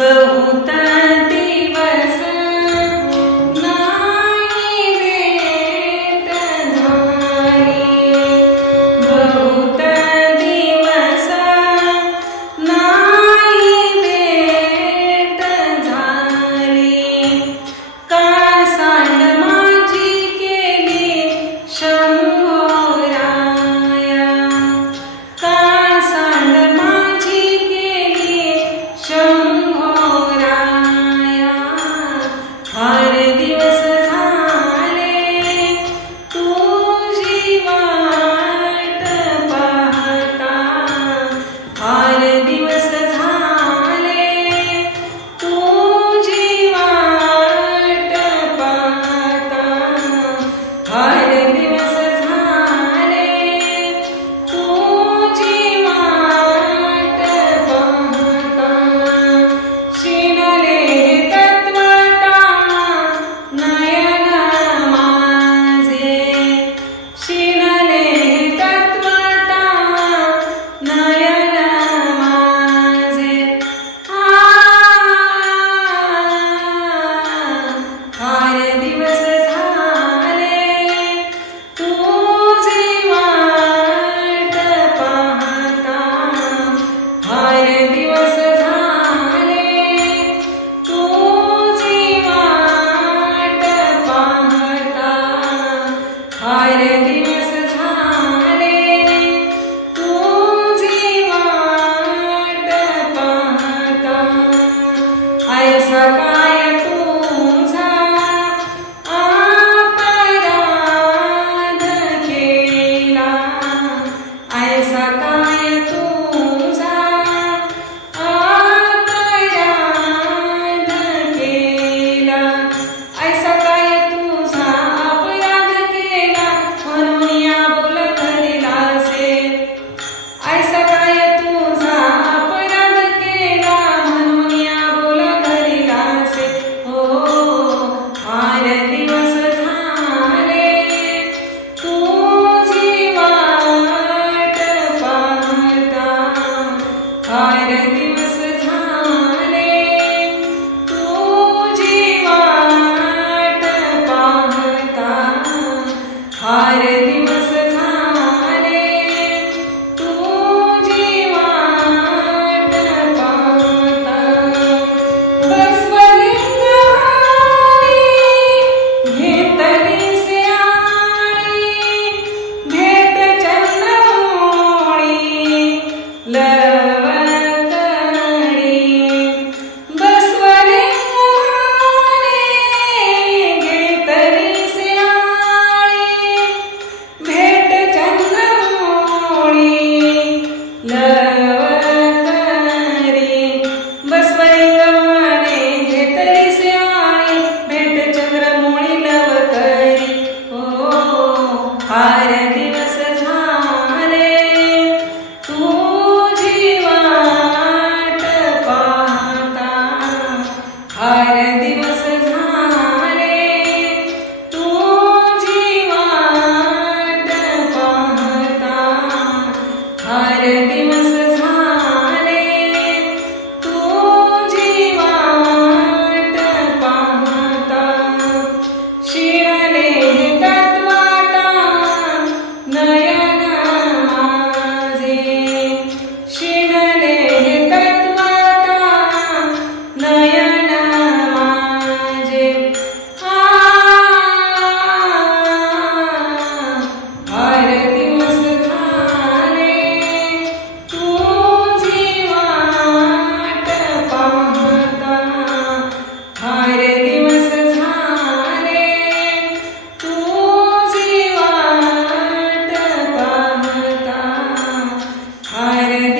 बहुता दिवस Hare Krishna. हर दिवस झाले तुझी वाट हर दिवस Magdalena